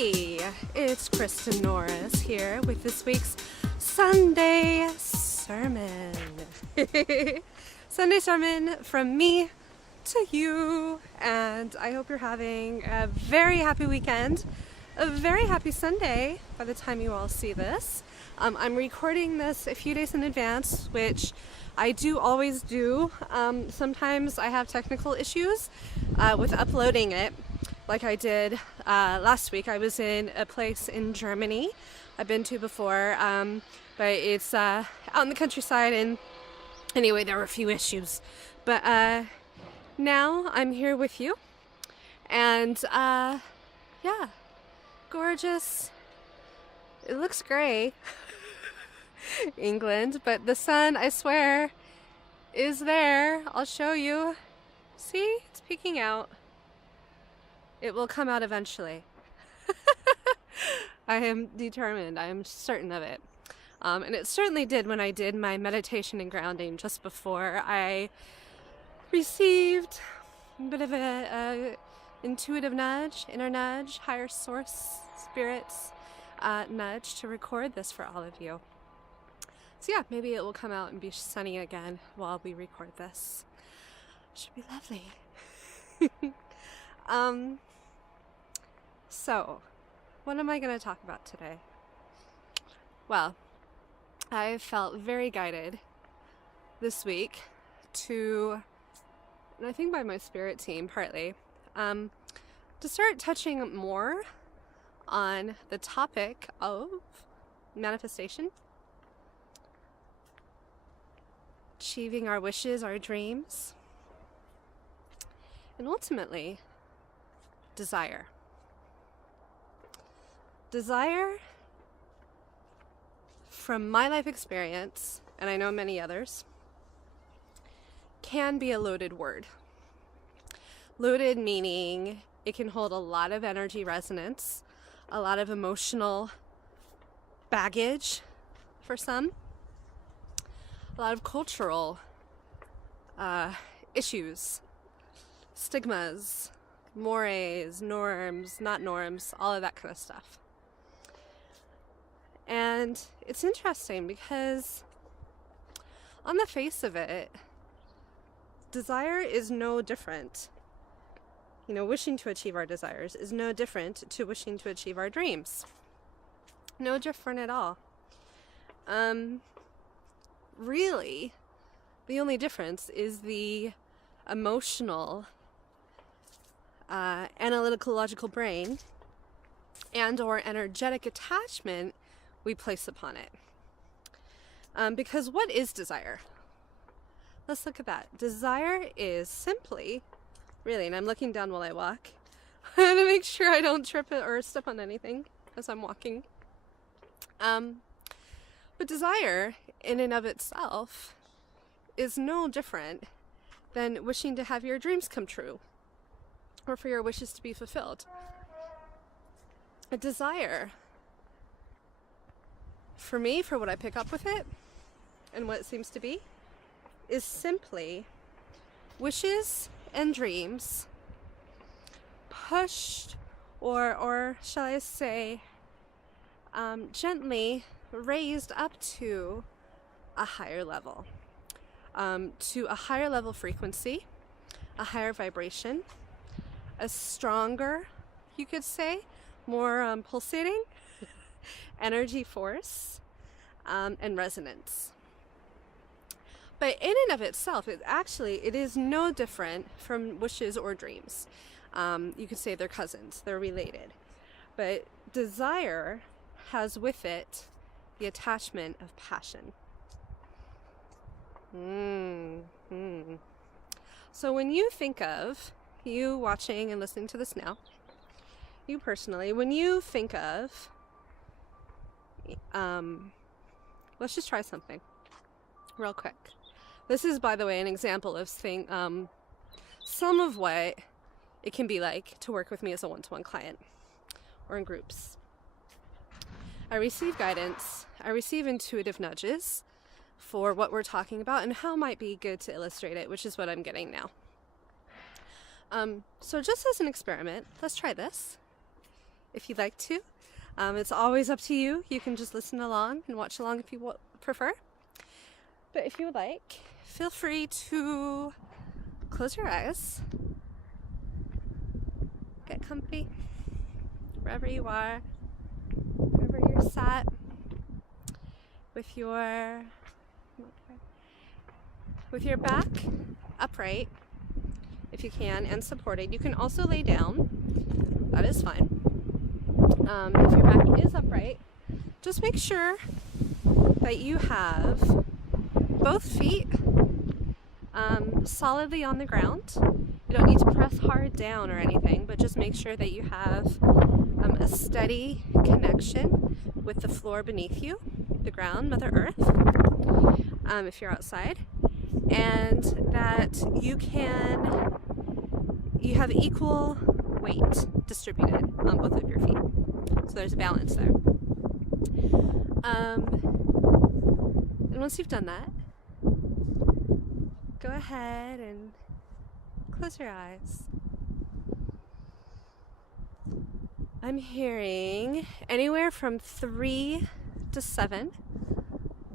Hey, it's Kristen Norris here with this week's Sunday Sermon. Sunday Sermon from me to you, and I hope you're having a very happy weekend, a very happy Sunday by the time you all see this. I'm recording this a few days in advance, which I do always do. Sometimes I have technical issues with uploading it, like I did last week. I was in a place in Germany I've been to before, but it's out in the countryside, and anyway, there were a few issues. But now I'm here with you, and yeah, gorgeous. It looks gray, England, but the sun, I swear, is there. I'll show you. See, it's peeking out. It will come out eventually. I am determined. I am certain of it. And it certainly did when I did my meditation and grounding just before I received a bit of a intuitive nudge, inner nudge, higher source, spirits nudge to record this for all of you. So yeah, maybe it will come out and be sunny again while we record this. Should be lovely. So, what am I going to talk about today? Well, I felt very guided this week to, and I think by my spirit team partly, to start touching more on the topic of manifestation, achieving our wishes, our dreams, and ultimately, desire. Desire, from my life experience, and I know many others, can be a loaded word. Loaded meaning it can hold a lot of energy resonance, a lot of emotional baggage for some, a lot of cultural issues, stigmas, mores, norms, not norms, all of that kind of stuff. And it's interesting because on the face of it, desire is no different. Wishing to achieve our desires is no different to wishing to achieve our dreams. No different at all. Really, the only difference is the emotional, analytical, logical brain and or energetic attachment we place upon it. Because what is desire? Let's look at that. Desire is simply, really, and I'm looking down while I walk to make sure I don't trip it or step on anything as I'm walking. But desire, in and of itself, is no different than wishing to have your dreams come true or for your wishes to be fulfilled. A desire, for me, for what I pick up with it and what it seems to be, is simply wishes and dreams pushed or shall I say gently raised up to a higher level, to a higher level frequency, a higher vibration, a stronger, you could say, more pulsating energy force and resonance. But in and of itself, it is no different from wishes or dreams. You could say they're cousins, they're related. But desire has with it the attachment of passion. So when you think of, you watching and listening to this now, you personally, when you think of, let's just try something real quick. This is, by the way, an example of some of what it can be like to work with me as a one-to-one client or in groups. I receive guidance, I receive intuitive nudges for what we're talking about and how might be good to illustrate it, which is what I'm getting now. So just as an experiment, let's try this. if you'd like to. It's always up to you. You can just listen along and watch along if you prefer. But if you would like, feel free to close your eyes, get comfy, wherever you are, wherever you're sat, with your back upright, if you can, and supported. You can also lay down. That is fine. If your back is upright, just make sure that you have both feet solidly on the ground. You don't need to press hard down or anything, but just make sure that you have a steady connection with the floor beneath you, the ground, Mother Earth, if you're outside, and that you have equal weight distributed on both of your feet. So there's a balance there. And once you've done that, go ahead and close your eyes. I'm hearing anywhere from 3 to 7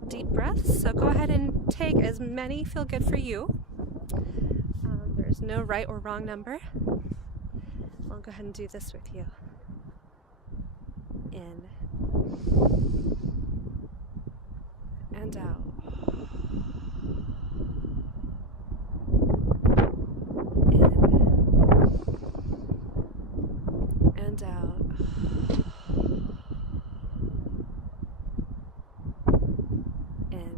deep breaths. So go ahead and take as many feel good for you. There's no right or wrong number. I'll go ahead and do this with you. In and out. And out. In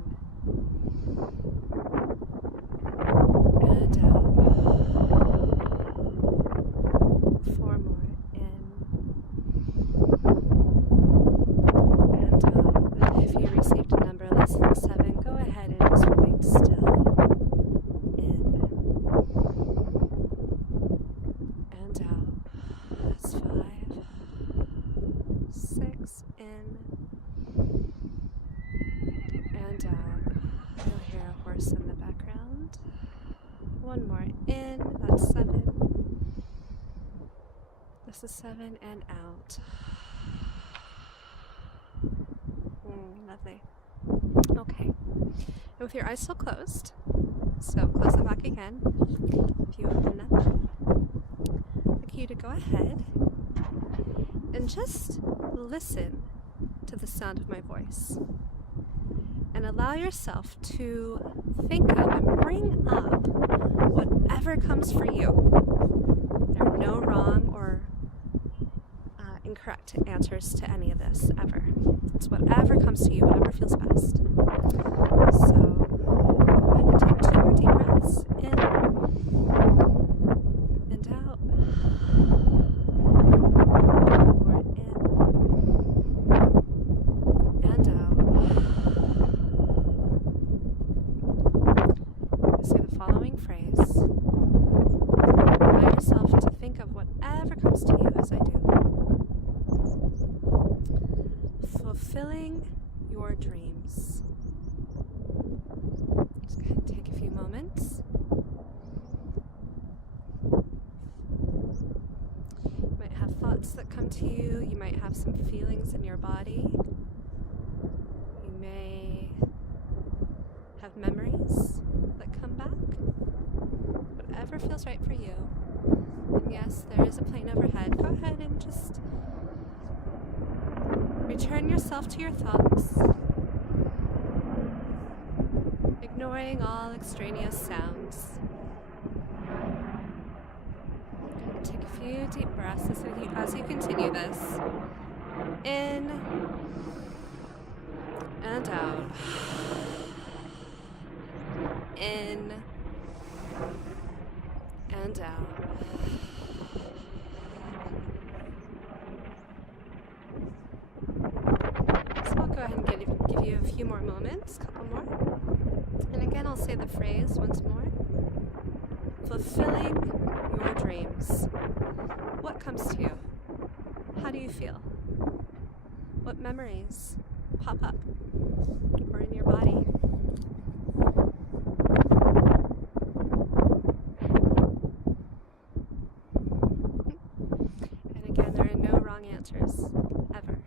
and out. 4 more. In and out. If you received a number less than 7, go ahead and just remain still. In and out. That's 5, 6, in and out. You'll hear a horse in the background. 1 more in, that's 7. This is 7 and out. Lovely. Okay. And with your eyes still closed, so close them back again. If you open them, I'd like you to go ahead and just listen to the sound of my voice. And allow yourself to think of and bring up whatever comes for you. There are no wrong or incorrect answers to any of this, ever. It's whatever comes to you, whatever feels best. So, go ahead and take 2 more deep breaths in and out. 1 more in and out. Say the following phrase. Allow yourself to think of whatever comes to you as I do. Fulfilling your dreams. Just go ahead and take a few moments. You might have thoughts that come to you. You might have some feelings in your body. You may have memories that come back. Whatever feels right for you. And yes, there is a plane overhead. Go ahead and just return yourself to your thoughts, ignoring all extraneous sounds. Take a few deep breaths as you continue this. In and out. In and out. I'll go ahead and give you a few more moments, a couple more. And again, I'll say the phrase once more. Fulfilling your dreams. What comes to you? How do you feel? What memories pop up or in your body? And again, there are no wrong answers. answers ever.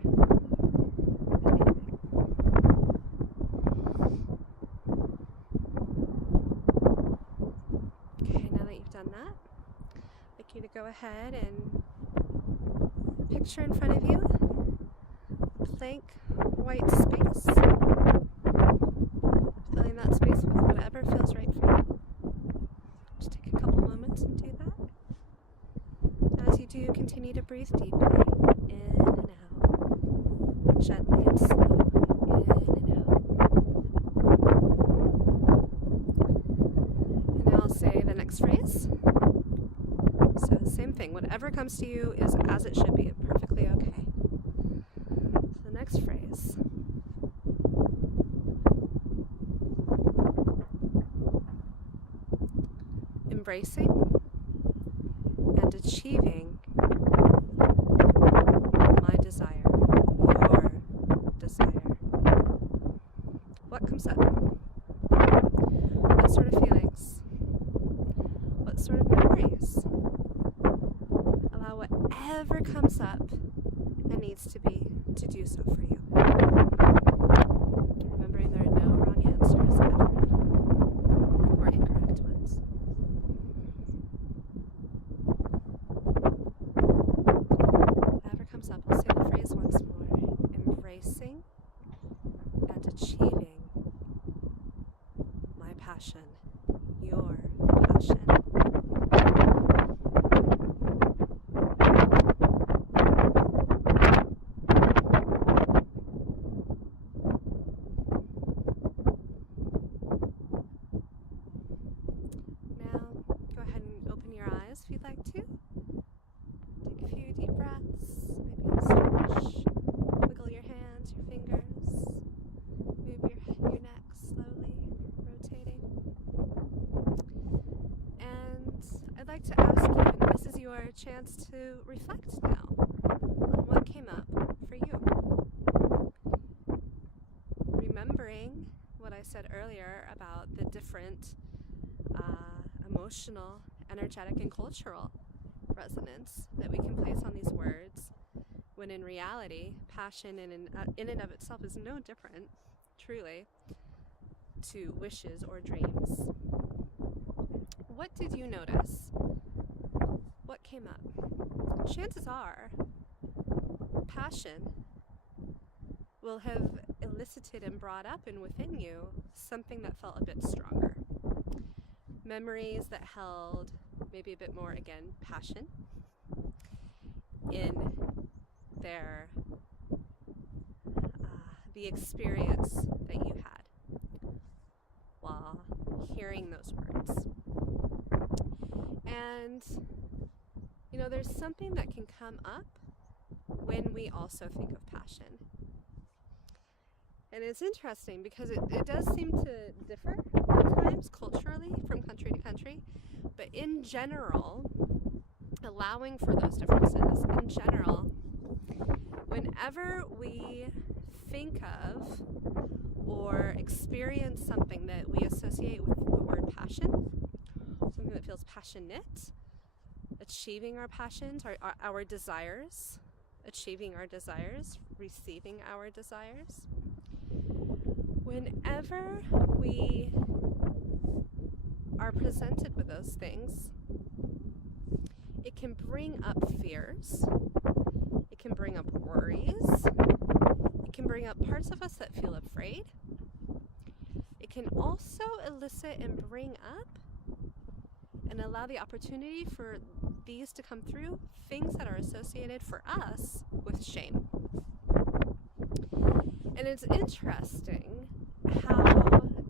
Okay, now that you've done that, I'd like you to go ahead and picture in front of you a blank white space. Filling that space with whatever feels right for you. Just take a couple moments and do that. As you do, continue to breathe deeply in and out, gently and slowly in and out. And now I'll say the next phrase. So same thing, whatever comes to you is as it should be, perfectly okay. So the next phrase. Embracing and achieving my desire, your desire. What comes up? What sort of feelings? What sort of memories? Allow whatever comes up and needs to be to do so for you. Remembering there are no wrong answers ever, or incorrect ones. Whatever comes up, I'll say the phrase once more. Embracing and achieving my passion, your passion. If you'd like to. Take a few deep breaths, maybe stretch, wiggle your hands, your fingers, move your neck slowly, rotating. And I'd like to ask you, and this is your chance to reflect now on what came up for you. Remembering what I said earlier about the different emotional, energetic, and cultural resonance that we can place on these words, when in reality, passion in and of itself is no different, truly, to wishes or dreams. What did you notice? What came up? Chances are, passion will have elicited and brought up and within you something that felt a bit stronger. Memories that held maybe a bit more, again, passion in their the experience that you had while hearing those words. And you know, there's something that can come up when we also think of passion. And it's interesting because it does seem to differ at times culturally from country to country, but in general, allowing for those differences, in general, whenever we think of or experience something that we associate with the word passion, something that feels passionate, achieving our passions, our desires, achieving our desires, receiving our desires, whenever we are presented with those things, it can bring up fears, it can bring up worries, it can bring up parts of us that feel afraid. It can also elicit and bring up and allow the opportunity for these to come through, things that are associated for us with shame. And it's interesting how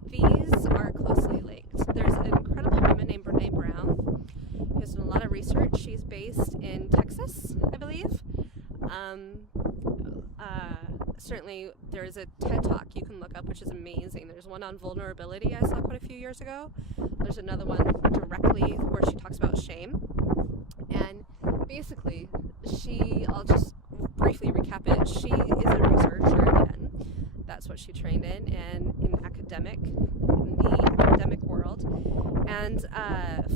these are closely linked. There's an incredible woman named Brene Brown who has done a lot of research. She's based in Texas, I believe. Certainly there's a TED Talk you can look up, which is amazing. There's one on vulnerability I saw quite a few years ago. There's another one directly where she talks about shame. And basically, I'll just briefly recap it. She is a researcher again. That's what she trained in the academic world. And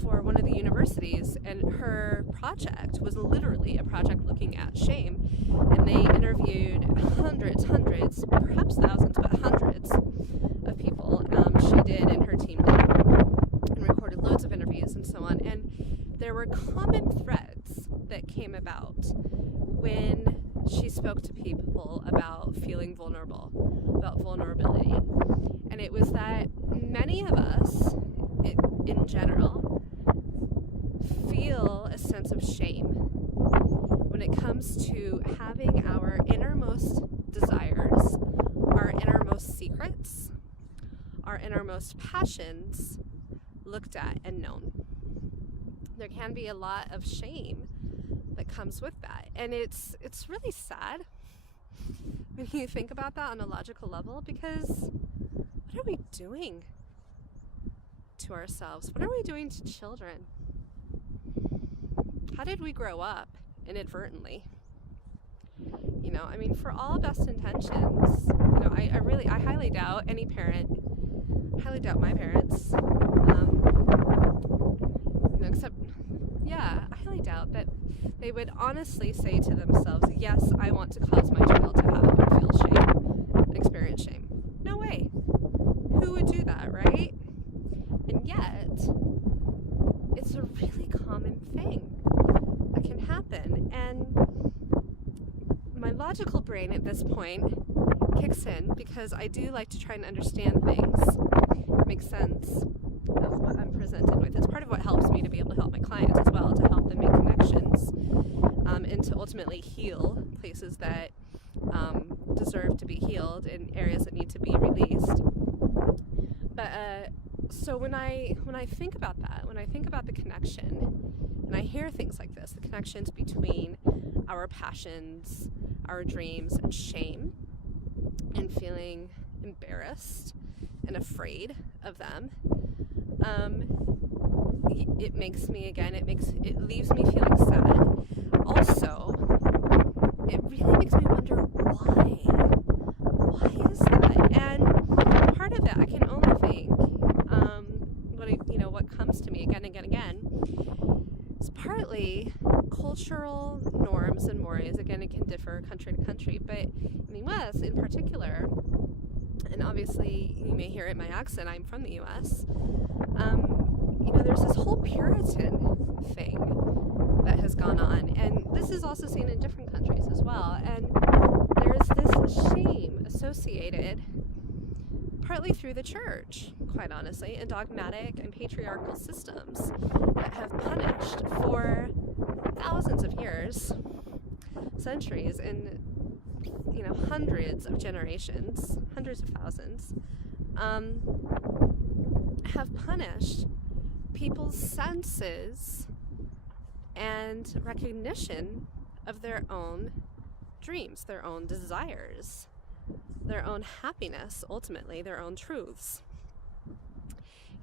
for one of the universities, and her project was literally a project looking at shame. And they interviewed hundreds, perhaps thousands, but hundreds of people. She did, and her team did, and recorded loads of interviews and so on. And there were common threads that came about when she spoke to people about feeling vulnerable, about vulnerability. And it was that many of us, in general, feel a sense of shame when it comes to having our innermost desires, our innermost secrets, our innermost passions looked at and known. There can be a lot of shame that comes with that, and it's really sad when you think about that on a logical level, because what are we doing to ourselves? What are we doing to children? How did we grow up inadvertently? For all best intentions, I highly doubt any parent, highly doubt my parents, I highly doubt that they would honestly say to themselves, yes, I want to cause my child to have and feel shame, experience shame. No way. Who would do that, right? And yet, it's a really common thing that can happen. And my logical brain at this point kicks in, because I do like to try and understand things, make sense of what I'm presented with. It's part of what helps me to be able to help my clients as well, to help them make connections, and to ultimately heal places that deserve to be healed and areas that need to be released. But so when I think about that, when I think about the connection, and I hear things like this, the connections between our passions, our dreams, and shame, and feeling embarrassed and afraid of them, it makes me, again, it leaves me feeling sad. Also, it really makes me wonder why. Why is that? And part of it, I can only think, what comes to me again and again, is partly cultural norms and mores. Again, it can differ country to country, but in the U.S. in particular, and obviously you may hear it in my accent, I'm from the U.S., there's this whole Puritan thing that has gone on, and this is also seen in different countries as well, and there's this shame associated partly through the church, quite honestly, and dogmatic and patriarchal systems that have punished for thousands of years, centuries, and hundreds of generations, hundreds of thousands, have punished people's senses and recognition of their own dreams, their own desires, their own happiness, ultimately, their own truths.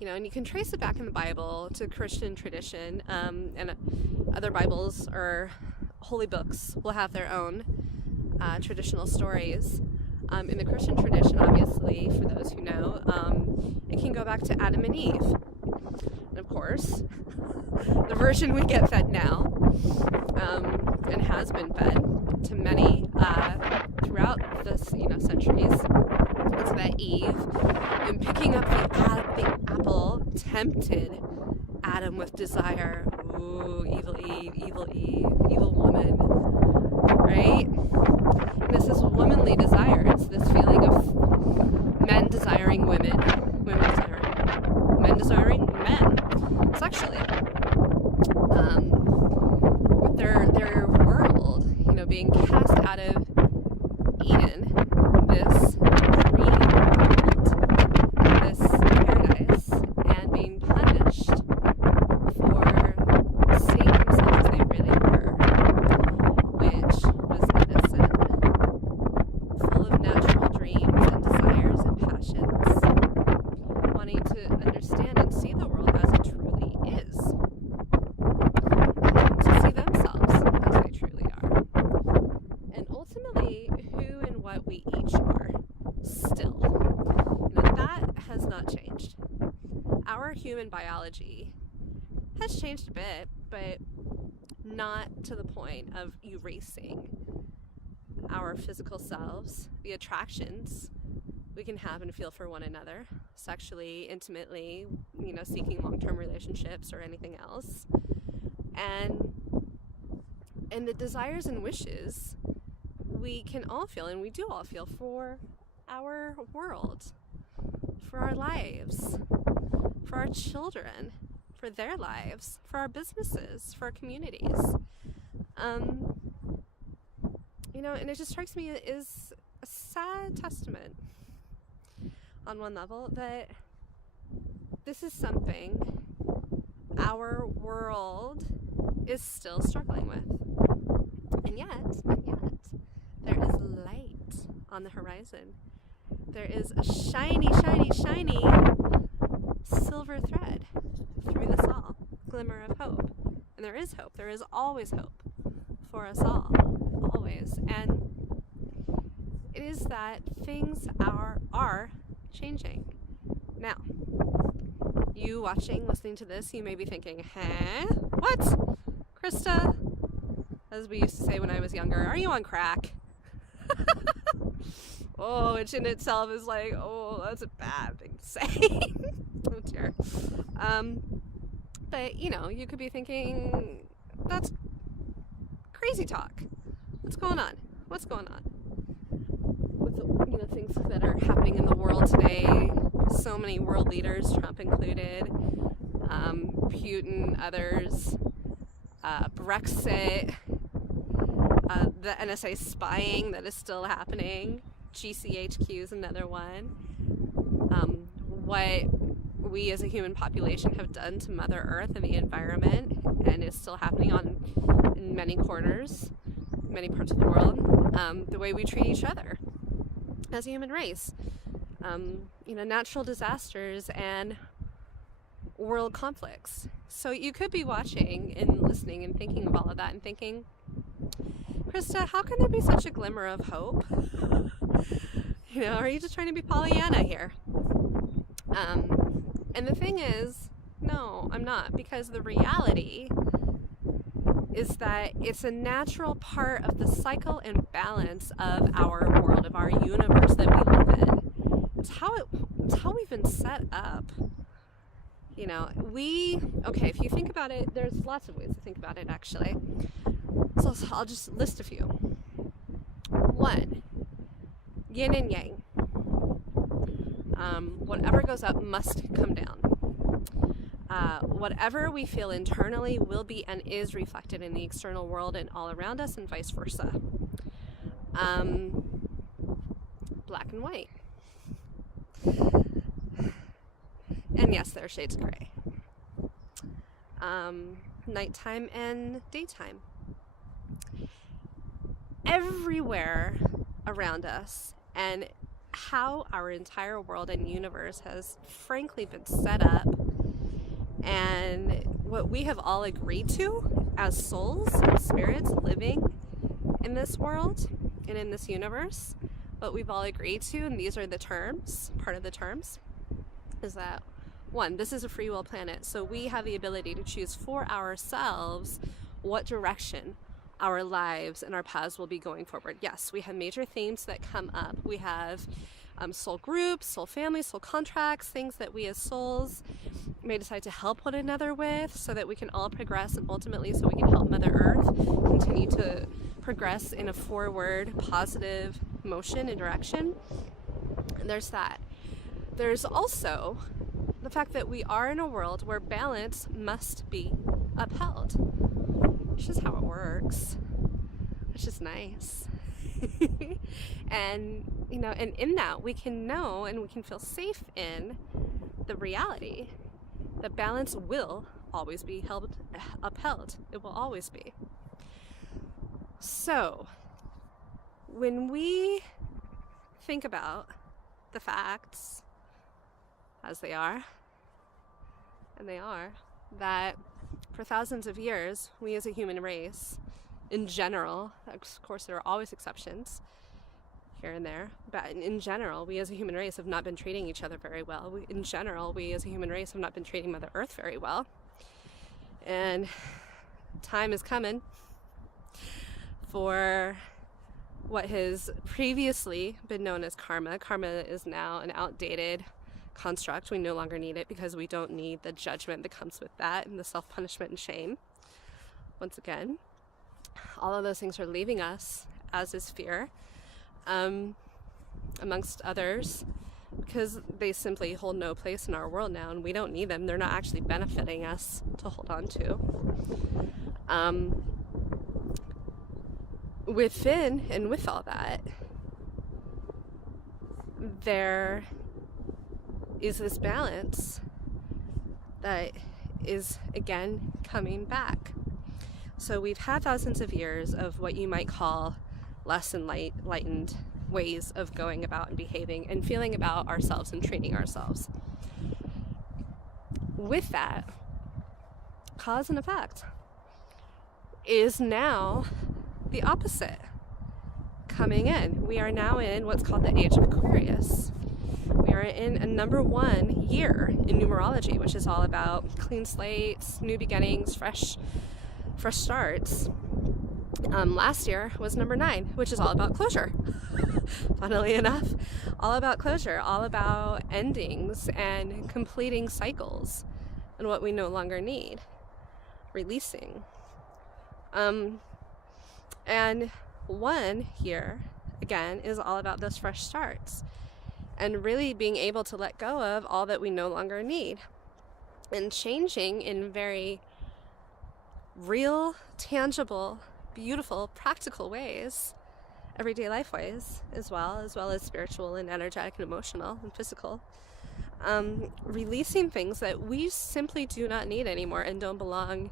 And you can trace it back in the Bible to Christian tradition, and other Bibles or holy books will have their own traditional stories. In the Christian tradition, obviously, for those who know, it can go back to Adam and Eve. And of course, the version we get fed now, and has been fed to many throughout the centuries, is that Eve, in picking up the apple, tempted Adam with desire. Ooh, evil Eve, evil woman, right? And this is womanly desire. It's this feeling of men desiring women, men desiring men sexually. With their world, being cast out of Eden, this green world, this paradise, and being punished for seeing themselves as they really were, which was innocent, full of natural dreams and desires and passions, wanting to understand and see the world as it truly is, and to see themselves as they truly are, and ultimately who and what we each are still. That has not changed. Our human biology has changed a bit, but not to the point of erasing our physical selves, the attractions we can have and feel for one another, sexually, intimately, seeking long-term relationships or anything else. And the desires and wishes we can all feel, and we do all feel, for our world, for our lives, for our children, for their lives, for our businesses, for our communities. And it just strikes me as a sad testament on one level that this is something our world is still struggling with. And yet, there is light on the horizon. There is a shiny, shiny, shiny silver thread through this all, glimmer of hope. And there is hope. There is always hope for us all, always. And it is that things are changing. Now, you watching, listening to this, you may be thinking, huh? What? Krista, as we used to say when I was younger, are you on crack? Oh, which in itself is like, oh, that's a bad thing to say. Oh dear. But you could be thinking, that's crazy talk. What's going on? What's going on? With things that are happening in the world today, so many world leaders, Trump included, Putin, others, Brexit, the NSA spying that is still happening, GCHQ is another one, what we as a human population have done to Mother Earth and the environment, and is still happening in many corners, many parts of the world, the way we treat each other as a human race, natural disasters and world conflicts. So you could be watching and listening and thinking of all of that and thinking, Krista, how can there be such a glimmer of hope? Are you just trying to be Pollyanna here? And the thing is, no, I'm not, because the reality is that it's a natural part of the cycle and balance of our world, of our universe that we live in. It's how we've been set up. If you think about it, there's lots of ways to think about it, actually. So I'll just list a few. One, yin and yang. Whatever goes up must come down. Whatever we feel internally will be and is reflected in the external world and all around us, and vice versa. Black and white. And yes, there are shades of gray. Nighttime and daytime. Everywhere around us, and how our entire world and universe has frankly been set up, and what we have all agreed to as souls, spirits living in this world and in this universe, what we've all agreed to, and these are the terms, part of the terms, is that, one, this is a free will planet, so we have the ability to choose for ourselves what direction our lives and our paths will be going forward. Yes, we have major themes that come up. We have soul groups, soul families, soul contracts, things that we as souls may decide to help one another with so that we can all progress, and ultimately so we can help Mother Earth continue to progress in a forward, positive motion and direction. And there's that. There's also the fact that we are in a world where balance must be upheld. Which is how it works, which is nice. and in that we can know and we can feel safe in the reality that balance will always be upheld. It will always be. So when we think about the facts as they are, and they are, that for thousands of years, we as a human race, in general, of course there are always exceptions here and there, but in general, we as a human race have not been treating each other very well. In general, we as a human race have not been treating Mother Earth very well. And time is coming for what has previously been known as karma. Karma is now an outdated construct. We no longer need it because we don't need the judgment that comes with that and the self-punishment and shame. Once again, all of those things are leaving us, as is fear, amongst others, because they simply hold no place in our world now, and we don't need them. They're not actually benefiting us to hold on to. Within and with all that, there is this balance that is again coming back. So we've had thousands of years of what you might call less enlightened ways of going about and behaving and feeling about ourselves and treating ourselves. With that, cause and effect is now the opposite coming in. We are now in what's called the age of Aquarius. We are in a number 1 year in numerology, which is all about clean slates, new beginnings, fresh starts. Last year was number 9, which is all about closure. Funnily enough, all about closure, all about endings and completing cycles and what we no longer need, releasing. And 1 year, again, is all about those fresh starts and really being able to let go of all that we no longer need and changing in very real, tangible, beautiful, practical ways, everyday life ways as well as spiritual and energetic and emotional and physical. Releasing things that we simply do not need anymore and don't belong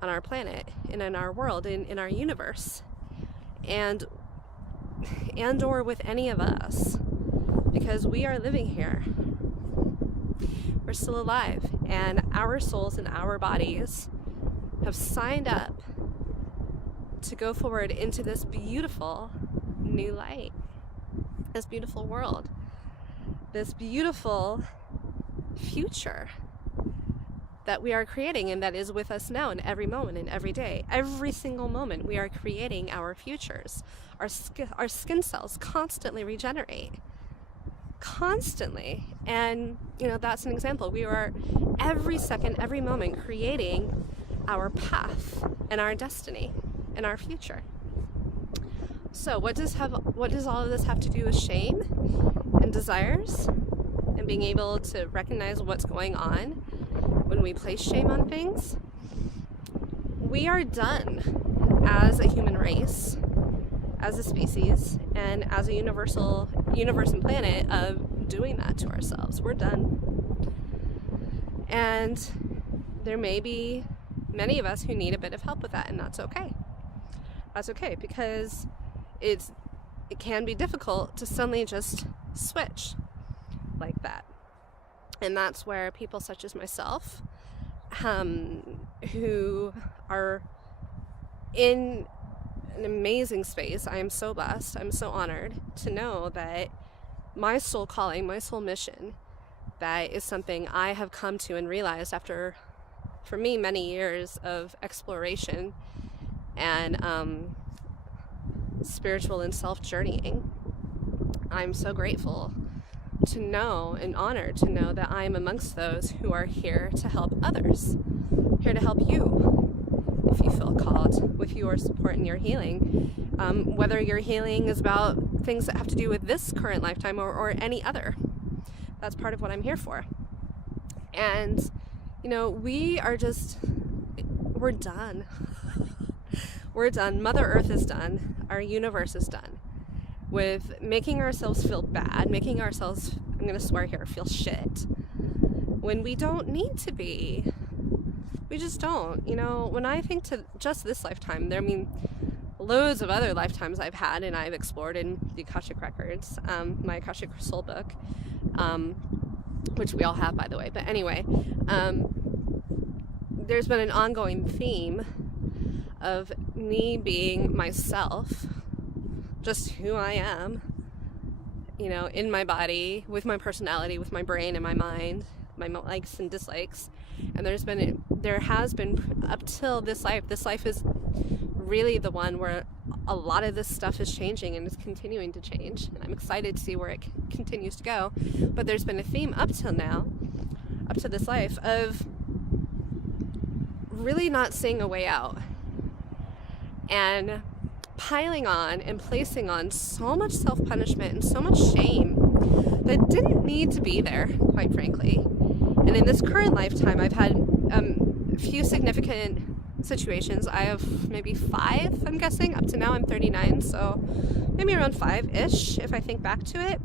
on our planet and in our world, in our universe, and or with any of us, because we are living here. We're still alive, and our souls and our bodies have signed up to go forward into this beautiful new light, this beautiful world, this beautiful future that we are creating and that is with us now in every moment and every day. Every single moment we are creating our futures. Our skin cells constantly regenerate. Constantly. And, that's an example. We are every second, every moment creating our path and our destiny and our future. So what does all of this have to do with shame and desires and being able to recognize what's going on when we place shame on things? We are done as a human race, as a species, and as a universe and planet of doing that to ourselves. We're done. And there may be many of us who need a bit of help with that, and that's okay. That's okay, because it can be difficult to suddenly just switch like that. And that's where people such as myself, who are in an amazing space, I am so blessed, I'm so honored to know that my soul calling, my soul mission, that is something I have come to and realized after, for me, many years of exploration and spiritual and self-journeying. I'm so grateful to know and honored to know that I'm amongst those who are here to help others, here to help you if you feel called with your support and your healing, whether your healing is about things that have to do with this current lifetime or any other. That's part of what I'm here for. And we're done. We're done. Mother Earth is done. Our universe is done with making ourselves feel bad, making ourselves, I'm going to swear here, feel shit when we don't need to be. We just don't. When I think to just this lifetime, loads of other lifetimes I've had and I've explored in the Akashic Records, my Akashic Soul book, which we all have, by the way. But anyway, there's been an ongoing theme of me being myself, just who I am, in my body, with my personality, with my brain and my mind, my likes and dislikes. And there's been there has been, up till this life is really the one where a lot of this stuff is changing and is continuing to change, and I'm excited to see where it continues to go. But there's been a theme up till now, up to this life, of really not seeing a way out and piling on and placing on so much self-punishment and so much shame that didn't need to be there, quite frankly. And in this current lifetime, I've had a few significant situations. I have maybe 5, I'm guessing. Up to now I'm 39, so maybe around 5-ish if I think back to it.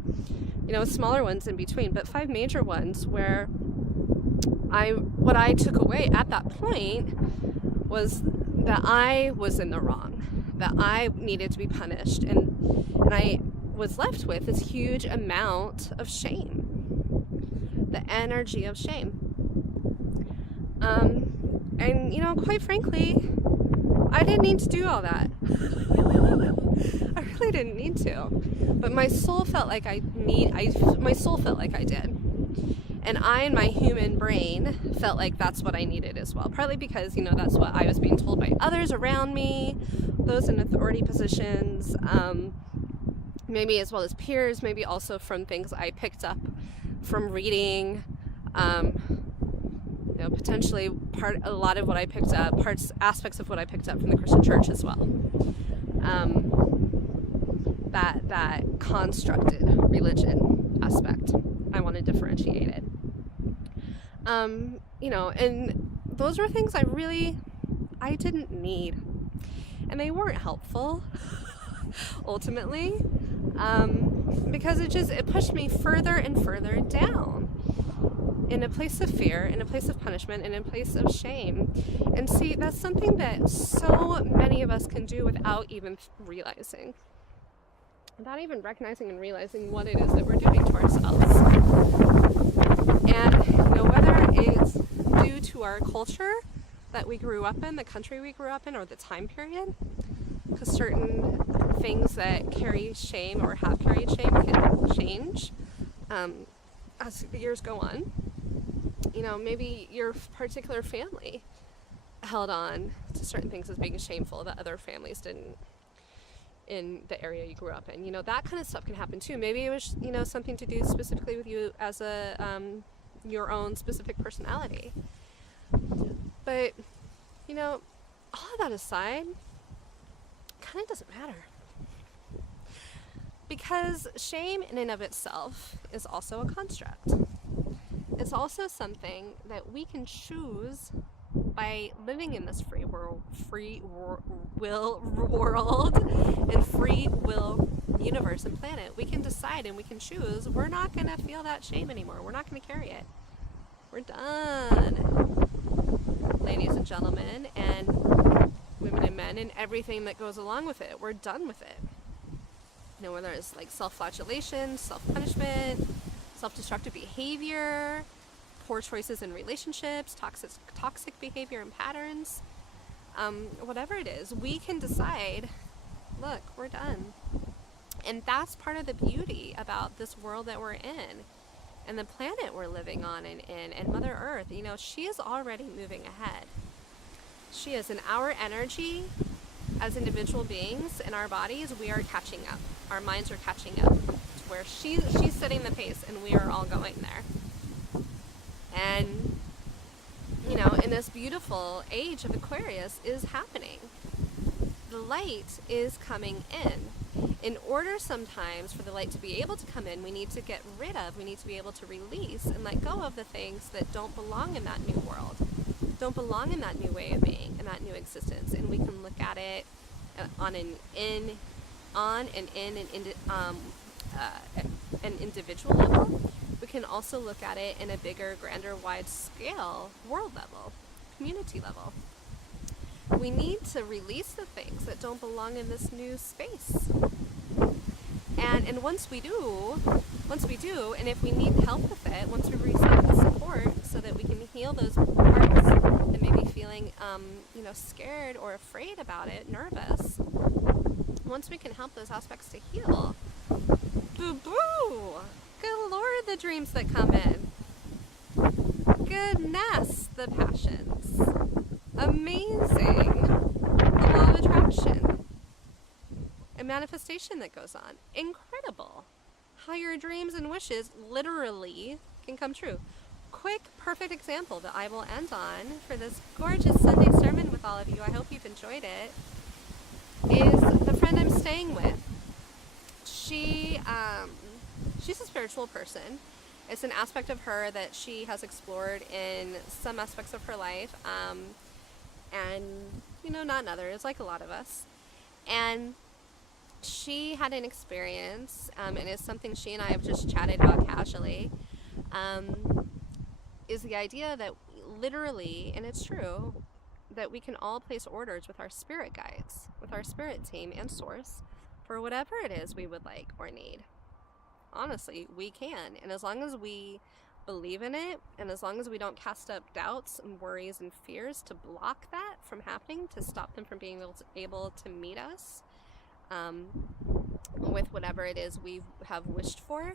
Smaller ones in between, but 5 major ones where what I took away at that point was that I was in the wrong, that I needed to be punished, and I was left with this huge amount of shame, the energy of shame. And quite frankly, I didn't need to do all that. I really didn't need to, but my soul felt like I did. And I, in my human brain, felt like that's what I needed as well. Partly because, that's what I was being told by others around me, those in authority positions, maybe as well as peers, maybe also from things I picked up from reading, potentially a lot of what I picked up, aspects of what I picked up from the Christian church as well. That constructed religion aspect, I want to differentiate it. And those were things I didn't need, and they weren't helpful ultimately, because it pushed me further and further down in a place of fear, in a place of punishment, and in a place of shame. And see, that's something that so many of us can do without even realizing, without even recognizing and realizing what it is that we're doing to ourselves. And whether it's due to our culture that we grew up in, the country we grew up in, or the time period, because certain things that carry shame or have carried shame can change as the years go on. Maybe your particular family held on to certain things as being shameful that other families didn't in the area you grew up in. That kind of stuff can happen too. Maybe it was, something to do specifically with you as your own specific personality. But, all of that aside, kind of doesn't matter. Because shame in and of itself is also a construct. It's also something that we can choose by living in this free will world and free will universe and planet. We can decide and we can choose. We're not going to feel that shame anymore. We're not going to carry it. We're done, ladies and gentlemen, and women and men, and everything that goes along with it. We're done with it. Whether it's like self-flagellation, self-punishment, self-destructive behavior, poor choices in relationships, toxic behavior and patterns, whatever it is, we can decide, look, we're done. And that's part of the beauty about this world that we're in and the planet we're living on and Mother Earth. She is already moving ahead. She is. In our energy as individual beings in our bodies, we are catching up. Our minds are catching up to where she's setting the pace, and we are all going there. And in this beautiful age of Aquarius is happening. The light is coming in. In order sometimes for the light to be able to come in, we need to get rid of, we need to be able to release and let go of the things that don't belong in that new world, don't belong in that new way of being, in that new existence. And we can look at it on an individual level. We can also look at it in a bigger, grander, wide scale world level, community level. We need to release the things that don't belong in this new space. And once we do, and if we need help with it, once we receive the support so that we can heal those parts that may be feeling, scared or afraid about it, nervous, once we can help those aspects to heal, boo-boo! Good Lord, the dreams that come in. Good goodness, the passions. Amazing. The law of attraction. A manifestation that goes on. Incredible. How your dreams and wishes literally can come true. Quick, perfect example that I will end on for this gorgeous Sunday sermon with all of you. I hope you've enjoyed it. Is the friend I'm staying with. She's a spiritual person. It's an aspect of her that she has explored in some aspects of her life, and not in others, like a lot of us. And she had an experience, and it's something she and I have just chatted about casually, is the idea that literally, and it's true, that we can all place orders with our spirit guides, with our spirit team and source, for whatever it is we would like or need. Honestly, we can. And as long as we believe in it, and as long as we don't cast up doubts and worries and fears to block that from happening, to stop them from being able to meet us with whatever it is we have wished for,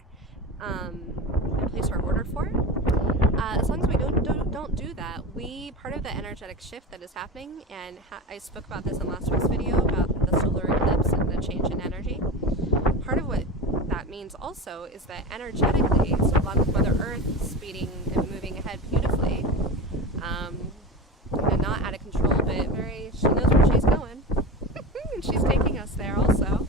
and place our order for, as long as we don't do that, part of the energetic shift that is happening, and I spoke about this in last week's video about the solar eclipse and the change in energy. Part of what that means also is that energetically, so along with Mother Earth speeding and moving ahead beautifully, not out of control, but she knows where she's going, and she's taking us there also.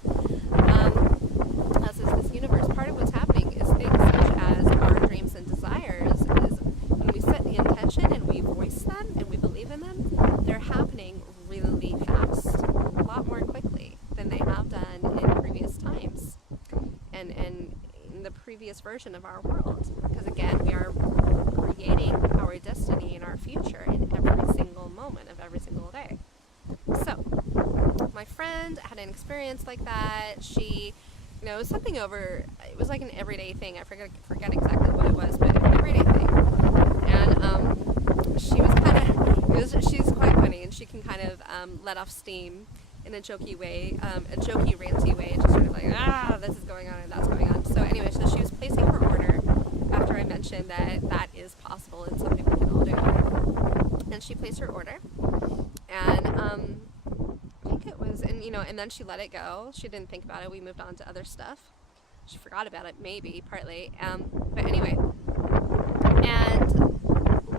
As is this universe. Part of what's happening is things such as our dreams and desires, is when we set the intention and we voice them and we believe in them, they're happening really fast, a lot more quickly than they have done in previous times and in the previous version of our world. Because again, we are creating our destiny and our future in every single moment of every single day. So, my friend had an experience like that. She, it was something over, it was like an everyday thing. I forget exactly what it was, but an everyday thing. And she was she's quite funny, and she can kind of let off steam in a jokey way, a jokey, ranty way, just sort of like, this is going on and that's going on. So anyway, so she was placing her order after I mentioned that is possible and something we can all do. And she placed her order, and I think it was, and then she let it go. She didn't think about it. We moved on to other stuff. She forgot about it, maybe, partly. But anyway, and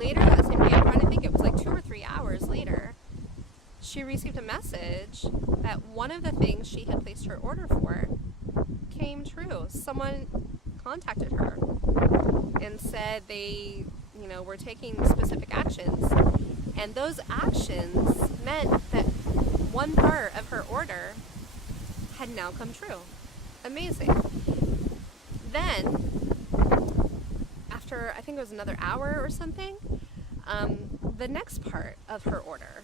later that same day, I'm trying to think, it was like 2 or 3 hours later, she received a message that one of the things she had placed her order for came true. Someone contacted her and said they, were taking specific actions, and those actions meant that one part of her order had now come true. Amazing. Then, after I think it was another hour or something, the next part of her order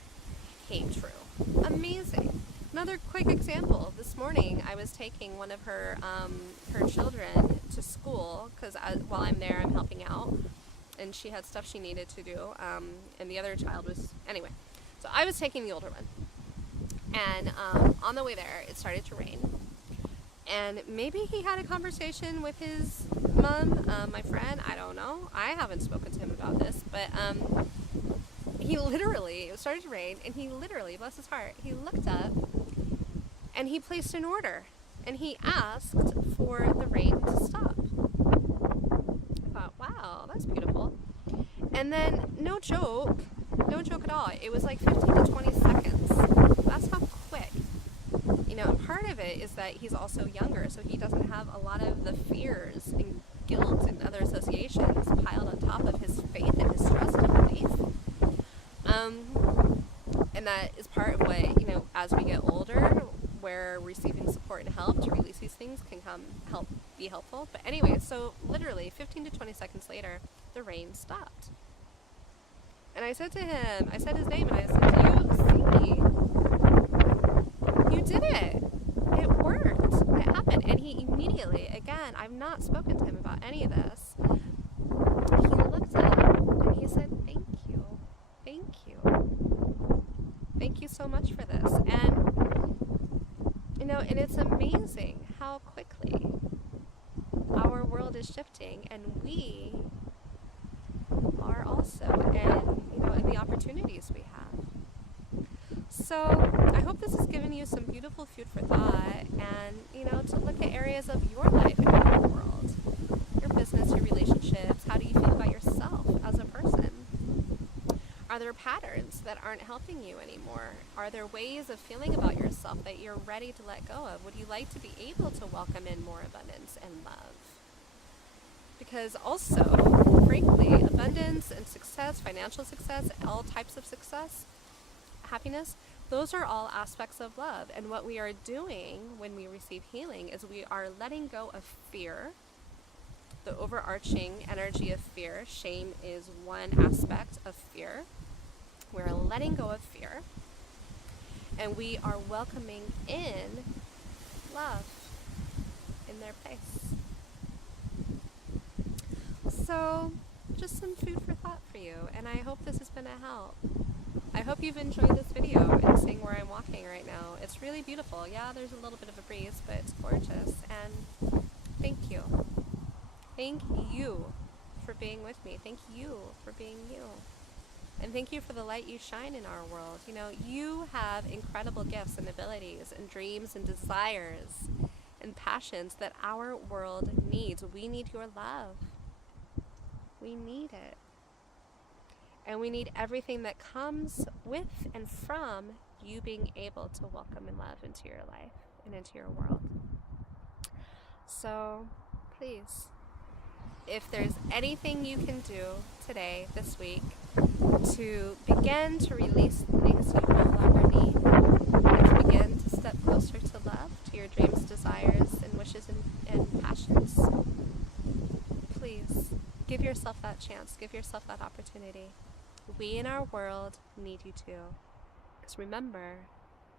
came true. Amazing. Another quick example. This morning, I was taking one of her children to school because while I'm there, I'm helping out, and she had stuff she needed to do, and the other child was, anyway. So I was taking the older one, and on the way there, it started to rain, and maybe he had a conversation with his mom, my friend, I don't know. I haven't spoken to him about this, but it started to rain, and he literally, bless his heart, he looked up and he placed an order, and he asked for the rain to stop. I thought, wow, that's beautiful. And then, no joke at all, it was like 15 to 20 seconds. That's how quick. And part of it is that he's also younger, so he doesn't have a lot of the fears and guilt and other associations piled on top of his faith and his trust and belief. And that is part of what, as we get older, where receiving support and help to release these things can be helpful. But anyway, so literally 15 to 20 seconds later, the rain stopped. And I said to him, I said his name, and I said, "Do you see? You did it. It worked. It happened." And he immediately, again, I've not spoken to him about any of this. He looked up and he said, "Thank you. Thank you. Thank you so much for this." And, and it's amazing how quickly our world is shifting, and we are also them and, and the opportunities we have. So I hope this has given you some beautiful food for thought and, to look at areas of your life and your world, your business, your relationships. How do you feel about yourself as a person? Are there patterns that aren't helping you anymore? Are there ways of feeling about yourself that you're ready to let go of? Would you like to be able to welcome in more abundance and love? Because also, frankly, abundance and success, financial success, all types of success, happiness, those are all aspects of love. And what we are doing when we receive healing is we are letting go of fear, the overarching energy of fear. Shame is one aspect of fear. We're letting go of fear, and we are welcoming in love in their place. So, just some food for thought for you, and I hope this has been a help. I hope you've enjoyed this video and seeing where I'm walking right now. It's really beautiful. Yeah, there's a little bit of a breeze, but it's gorgeous, and thank you. Thank you for being with me. Thank you for being you. And thank you for the light you shine in our world. You have incredible gifts and abilities and dreams and desires and passions that our world needs. We need your love. We need it. And we need everything that comes with and from you being able to welcome and love into your life and into your world. So, please, if there's anything you can do today, this week, to begin to release things you no longer need, and to begin to step closer to love, to your dreams, desires, and wishes and passions, please give yourself that chance, give yourself that opportunity. We in our world need you too. Because remember,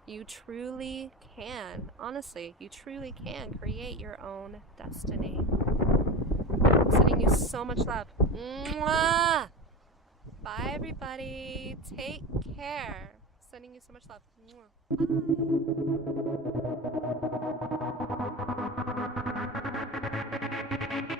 you truly can, honestly, you truly can create your own destiny. I'm sending you so much love. Mwah! Bye, everybody. Take care. Sending you so much love. Bye.